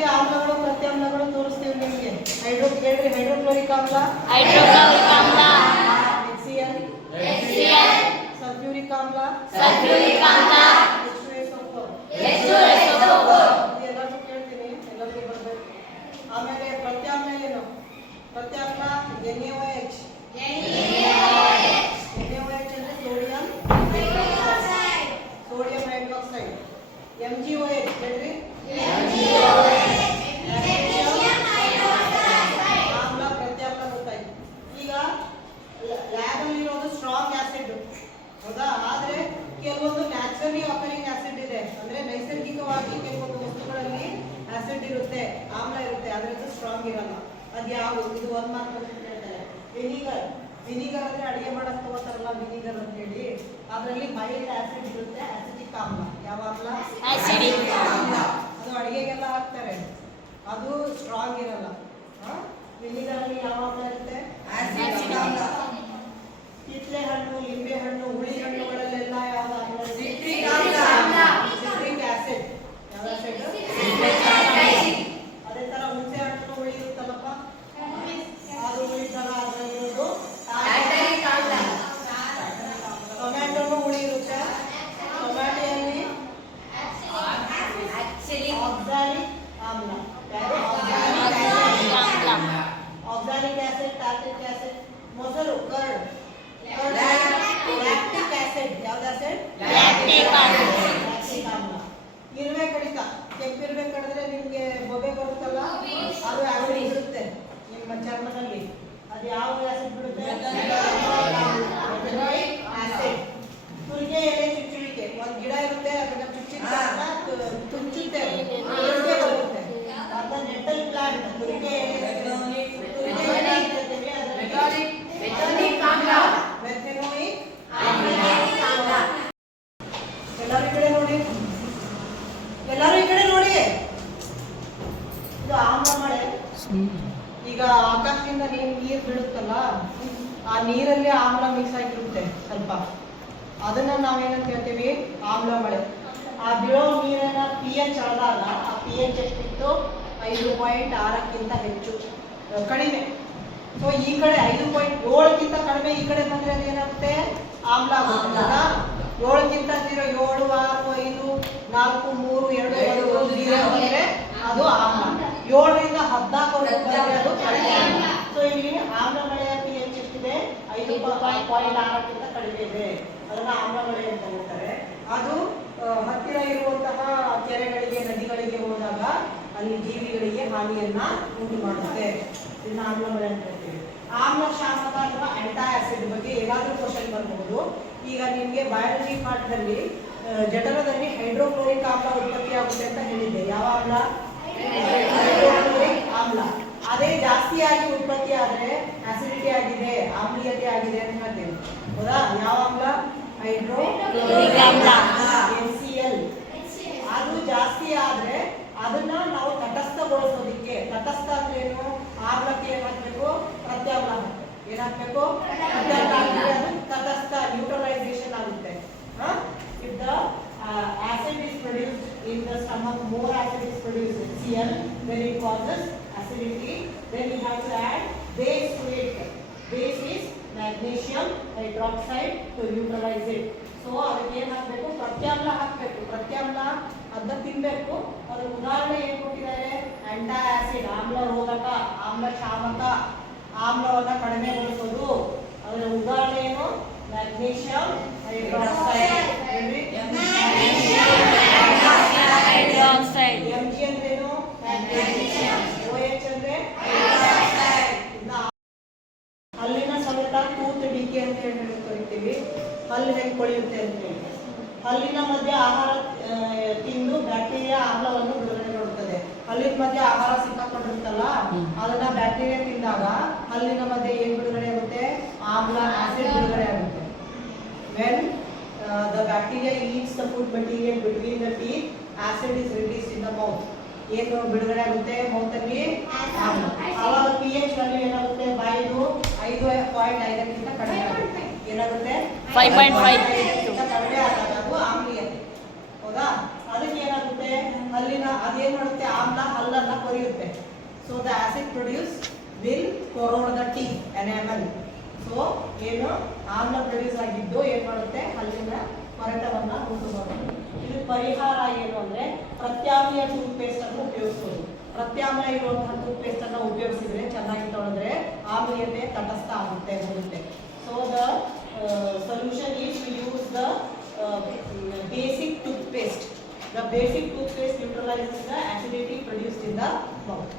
ಇಲ್ಲಿ ಆಮ್ಲಗಳು ಪ್ರತ್ಯಾಮ್ಲಗಳು ತೋರಿಸ್ತೀವಿ ನಿಮಗೆ ಹೈಡ್ರೋ ಹೇಳ್ರಿ ಹೈಡ್ರೋಕ್ಲೋರಿಕ್ ಆಮ್ಲ ಹೈಡ್ರೋಕ್ಲೋರಿಕ್ ಆಮ್ಲ HCl HCl ಸಲ್ಫ್ಯೂರಿಕ್ ಆಮ್ಲ ಸಲ್ಫ್ಯೂರಿಕ್ ಆಮ್ಲ H2SO4 H2SO4 ಎಲ್ಲರೂ ಕೇಳ್ತೀನಿ ಎಲ್ಲರಿಗೂ ಬರ್ಬೇಕು ಆಮೇಲೆ ಪ್ರತ್ಯಾಮ್ಲ ಏನು ಪ್ರತ್ಯಾಮ್ಲ NaOH NaOH ಅಂದ್ರೆ ಸೋಡಿಯಂ ಸೋಡಿಯಂ ಹೈಡ್ರಾಕ್ಸೈಡ್ MgOH ಹೇಳ್ರಿ ಆಮ್ಲ ಪ್ರತ್ಯಾಮ್ಲ ಗೊತ್ತಾಯ್ತು ಈಗ ಲ್ಯಾಬ್ ಅಲ್ಲಿ ಇರೋದು ಸ್ಟ್ರಾಂಗ್ ಆಸಿಡ್ ಹೌದಾ ಆದ್ರೆ ಕೆಲವೊಂದು ನ್ಯಾಚುರಲಿ ಆಪರಿಂಗ್ ಆಸಿಡ್ ಇದೆ ಅಂದ್ರೆ ನೈಸರ್ಗಿಕವಾಗಿ ಕೆಲವೊಂದು ವಸ್ತುಗಳಲ್ಲಿ ಆಸಿಡ್ ಇರುತ್ತೆ ಆಮ್ಲ ಇರುತ್ತೆ ಆದ್ರೆ ಅದು ಸ್ಟ್ರಾಂಗ್ ಇರಲ್ಲ. ಅದು ಯಾವುದು? ಇದು ಒಂದು ಮಾರ್ಕ್ ಹೇಳ್ತಾರೆ. ವಿನಿಗರ್ ವಿನಿಗರ್ ಅಂದರೆ ಅಡಿಗೆ ಮಾಡಕ್ ತಗೋತಾರಲ್ಲ ವಿನಿಗರ್ ಅಂತ ಹೇಳಿ. ಅದರಲ್ಲಿ ಮೈಲ್ಡ್ ಆಸಿಡ್ ಇರುತ್ತೆ ಆಸಿಡಿಕ್ ಆಮ್ಲ ಯಾವಾಗ್ಲ? ಅದು ಅಡುಗೆಗೆಲ್ಲ ಹಾಕ್ತಾರೆ. ಅದು ಸ್ಟ್ರಾಂಗ್ ಇರಲ್ಲ. ವಿನಿಗರ್ ಅಲ್ಲಿ ಯಾವ ಆಮ್ಲ ಇರುತ್ತೆ ಕಿತ್ಲೆ ಹಣ್ಣು ಲಿಂಬೆ ಹಣ್ಣು ಹುಳಿ ಹಣ್ಣುಗಳಲ್ಲೆಲ್ಲ ಯಾವ ಆಮ್ಲ Citric ಆಮ್ಲ. ಸಿಟ್ರಿಕ್ ಆಸಿಡ್ ಯಾವ ಆಸಿಡ್ ಅದೇ ತರ ಹುಣಸೆ ಹಣ್ಣು ಹುಳಿ ಇರುತ್ತಲ್ಲಪ್ಪ ಅದು ಹುಳಿದಾಗ ಅದರಲ್ಲಿರೋದು Tartaric ಆಮ್ಲ. ಟೊಮ್ಯಾಟೊನು ಹುಳಿ ಇರುತ್ತೆ ಟೊಮ್ಯಾಟೊಯಲ್ಲಿ Actually, ಆಕ್ಸಾಲಿಕ್ ಆಮ್ಲ Acidic ಆಮ್ಲ. ಆಕ್ಸಾಲಿಕ್ ಆಸಿಡ್ ಟಾರ್ಟಿಕ್ ಆಸಿಡ್ ಮೊಸರು ಕರ್ಡ್ ಲ್ಯಾಕ್ಟಿಕ್ ಆಸಿಡ್ ಯಾವ್ದು ಆಸಿಡ್ Lactic ಆಮ್ಲ. ಲ್ಯಾಕ್ಟಿಕ್ ಆಮ್ಲ ಇರುವೆ ಕಡಿತ ಕೆಂಪಿರುವೆ ಕಡಿದ್ರೆ ಬೊಬೆ ಬರುತ್ತಲ್ಲ ಅದು ಆಸಿಡ್ ಇರುತ್ತೆ ನಿಮ್ಮ ಚರ್ಮದಲ್ಲಿ. ಅದು ಯಾವ ಆಸಿಡ್ ಬಿಡುತ್ತೆ ಆಸಿಡ್ ತುರಿಗೆ ಎಲೆ ಚುಚ್ಚುವಿಕೆ ಒಂದ್ ಗಿಡ ಇರುತ್ತೆ ಅದನ್ನ ಚುಚ್ಚಿದ ತಕ್ಷಣ ತು- ತುಚ್ಚುತ್ತೆ ತುರಿಗೆ ಬರುತ್ತೆ ಅದ ನೆಟ್ಟಲ್ ಪ್ಲಾಂಟ್ ತುರಿಗೆ ಎಲೆ ತುರಿಗೆ ಎಲೆ ಇರ್ತೈತೆ, ಅದರಲ್ಲಿ Methonic ಆಮ್ಲ. ಮೆಥೆನೋಯಿಕ್ Methonic ಆಮ್ಲ. ಎಲ್ಲರೂ ಈ ಕಡೆ ನೋಡಿ ಎಲ್ಲರೂ ಈ ಕಡೆ ನೋಡಿ ಇದು ಆಮ್ಲ ಮಳೆ. ಈಗ ಆಕಾಶದಿಂದ ನೀರು ನೀರು ಬೀಳುತ್ತಲ್ಲ ಆ ನೀರಲ್ಲೇ ಆಮ್ಲ ಮಿಕ್ಸ್ ಆಗಿರುತ್ತೆ ಸ್ವಲ್ಪ. ಅದನ್ನ ನಾವೇನಂತ ಹೇಳ್ತೀವಿ? ಆಮ್ಲ ಮಳೆ. ಆ ಬೀಳೋ ನೀರನ್ನ ಪಿ ಎಚ್ ಆದಾಗ ಆ ಪಿ ಎಚ್ ಎಷ್ಟಿತ್ತು? ಐದು ಪಾಯಿಂಟ್ ಆರಕ್ಕಿಂತ ಹೆಚ್ಚು. ಕಡಿಮೆ. ಸೊ ಈ ಕಡೆ ಐದು ಪಾಯಿಂಟ್ ಏಳಕ್ಕಿಂತ ಕಡಿಮೆ ಈ ಕಡೆ ಬಂದ್ರೆ ಅದೇನಾಗುತ್ತೆ? ಆಮ್ಲ ಆಗುತ್ತೆ ಆಮ್ಲ. ಹೌದಾ? ಏಳಕ್ಕಿಂತ ಜೀರೋ ಏಳು ಆರು ಐದು ನಾಲ್ಕು ಮೂರು ಎರಡು ಬಂದ್ರೆ ಅದು ಆಮ್ಲ. ಏಳರಿಂದ ಹದಿನಾಲ್ಕು ಅದು ಸೊ ಇಲ್ಲಿ ಆಮ್ಲ ಮಳೆಯ ಪಿ ಎಚ್ ಎಷ್ಟಿದೆ ಐದು ಪಾಯಿಂಟ್ ಆರಕ್ಕಿಂತ ಕಡಿಮೆ ಇದೆ. ಅದನ್ನ ಆಮ್ಲ ಮಳೆ ಅಂತ ಹೇಳ್ತಾರೆ. ಅದು ಹತ್ತಿರ ಇರುವಂತಹ ಕೆರೆಗಳಿಗೆ ನದಿಗಳಿಗೆ ಹೋದಾಗ ಅಲ್ಲಿ ಜೀವಿಗಳಿಗೆ ಹಾನಿಯನ್ನ ಉಂಟು ಮಾಡುತ್ತೆ ಇದನ್ನ ಆಮ್ಲ ಮಳೆ ಅಂತ ಹೇಳ್ತೀವಿ. ಆಮ್ಲ ಶಾಸಕ ಅಥವಾ ಆಂಟಾ ಆಸಿಡ್ ಬಗ್ಗೆ ಏನಾದ್ರೂ ಕ್ವಶನ್ ಬರಬಹುದು ಈಗ ನಿಮ್ಗೆ ಬಯಾಲಜಿ ಪಾಠದಲ್ಲಿ ಜಠರದಲ್ಲಿ ಹೈಡ್ರೋಕ್ಲೋರಿಕ್ ಆಮ್ಲ ಉತ್ಪತ್ತಿ ಆಗುತ್ತೆ ಅಂತ ಹೇಳಿದ್ದೆ. ಯಾವ ಆಮ್ಲ? ಆಮ್ಲ. ಅದೇ ಜಾಸ್ತಿ ಆಗಿ ಉತ್ಪತ್ತಿ ಆದ್ರೆ ಆಸಿಡಿಟಿ ಆಗಿದೆ ಆಮ್ಲೀಯತೆ ಆಗಿದೆ ಅಂತ ಹೇಳ್ತೇವೆ. ಹೌದಾ? ಯಾವ ಆಮ್ಲ? ಹೈಡ್ರೋಕ್ಲೋರಿಕ್ ಆಮ್ಲ. ಎನ್ ಸಿ ಎಲ್ ಅದು ಜಾಸ್ತಿ ಆದ್ರೆ ಅದನ್ನ ನಾವು ತಟಸ್ಥಗೊಳಿಸೋದಿಕ್ಕೆ. ತಟಸ್ಥ ಅಂದ್ರೆ ಏನು? ಆಮ್ಲಕ್ಕೆ ಏನ್ ಹಾಕ್ಬೇಕು? ಪ್ರತ್ಯಾಮ್ಲ. ಏನ್ ಹಾಕ್ಬೇಕು? ಪ್ರತ್ಯಾಮ್ಲ ಅದು ತಟಸ್ಥ ನ್ಯೂಟ್ರಲೈಸೇಷನ್ ಆಗುತ್ತೆ if the acid is produced in stomach more acid is produced HCl then it causes acidity. Then we have to add base to it base is magnesium hydroxide to neutralize it. So ಅದಕ್ಕೆ ಏನ್ ಹಾಕ್ಬೇಕು? ಪ್ರತ್ಯಾಮ್ಲ ಹಾಕ್ಬೇಕು. ಪ್ರತ್ಯಾಮ್ಲ ಅದನ್ನ ತಿನ್ನಬೇಕು ಅದ್ರ ಉದಾಹರಣೆ ಏನ್ ಕೊಟ್ಟಿದ್ದಾರೆ? ಆಂಟಾ ಆಸಿಡ್ ಆಮ್ಲ ರೋಧಕ ಆಮ್ಲ ಶಾಮಕ ಆಮ್ಲವನ್ನ ಕಡಿಮೆಗೊಳಿಸೋದು ಅದರ ಉದಾಹರಣೆ ಏನು? ಮ್ಯಾಗ್ನೀಷಿಯಂ ಹೈಡ್ರಾಕ್ಸೈಡ್ ಹೇಳಿ ಕರಿತೀವಿ ಹಲ್ಲು ಅಂತ ಹೇಳಿ. ಹಲ್ಲಿನ ಮಧ್ಯೆ ಆಹಾರ ತಿಂದು ಬ್ಯಾಕ್ಟೀರಿಯಾ ಆಮ್ಲವನ್ನು ಬಿಡುಗಡೆ ಮಾಡುತ್ತದೆ. ಹಲ್ಲಿನ ಮಧ್ಯೆ ಆಹಾರ ಸಿಕ್ಕಾಕೊಂಡಿರುತ್ತಲ್ಲ ಅದನ್ನ ಬ್ಯಾಕ್ಟೀರಿಯಾ ತಿಂದಾಗ ಹಲ್ಲಿನ ಮಧ್ಯೆ ಏನ್ ಬಿಡುಗಡೆ ಆಗುತ್ತೆ? ಆಮ್ಲ ಆಸಿಡ್ ಬಿಡುಗಡೆ ಆಗುತ್ತೆ. When the bacteria eats the food material between the teeth acid is release in the mouth ಏನು ಬಿಡುಗಡೆ ಆಗುತ್ತೆ ಮೌತ್ ಅಲ್ಲಿ ಅವಾಗ ಆವಾಗ ಪಿ ಎಚ್ ವ್ಯಾಲ್ಯೂ ಏನಾಗುತ್ತೆ ಬಾಯಿದು ಐದು ಪಾಯಿಂಟ್ ಐದಕ್ಕಿಂತ ಕಡಿಮೆ ಆಗುತ್ತೆ. ಏನಾಗುತ್ತೆ? 5.5. ಐದಕ್ಕಿಂತ ಕಡಿಮೆ ಆದಾಗ ಆಮ್ಲೀಯತೆ ಹೌದಾ? ಅದಕ್ಕೆ ಏನಾಗುತ್ತೆ? ಹಲ್ಲಿನ ಅದೇನ್ ಮಾಡುತ್ತೆ? ಆಮ್ಲ ಹಲ್ಲನ್ನ ಕೊರಿಯುತ್ತೆ so the acid produce will corrode the teeth enamel so ಏನು? ಆಮ್ಲ ಪ್ರೊಡ್ಯೂಸ್ ಆಗಿದ್ದು ಏನ್ ಮಾಡುತ್ತೆ? ಹಲ್ಲಿನ ಕೊರೆತವನ್ನ ಉಂಟು ಮಾಡುತ್ತೆ. ಇದು ಪರಿಹಾರ ಏನು ಅಂದ್ರೆ ಪ್ರತ್ಯಾಮ್ಲೀಯ ಟೂತ್ ಪೇಸ್ಟ್ ಅನ್ನು ಉಪಯೋಗಿಸೋದು ಪ್ರತ್ಯಾಮ್ಲ ಇರುವಂತಹ ಟೂತ್ ಪೇಸ್ಟ್ ಅನ್ನು ಉಪಯೋಗಿಸಿದ್ರೆ ಚೆನ್ನಾಗಿ ತೊಳೆದ್ರೆ ಆಮ್ಲೀಯತೆ ತಟಸ್ಥ ಆಗುತ್ತೆ ಹೋಗುತ್ತೆ so the Uh, solution is we use the uh, mm, basic toothpaste. The basic toothpaste neutralizes the acidity produced in the mouth.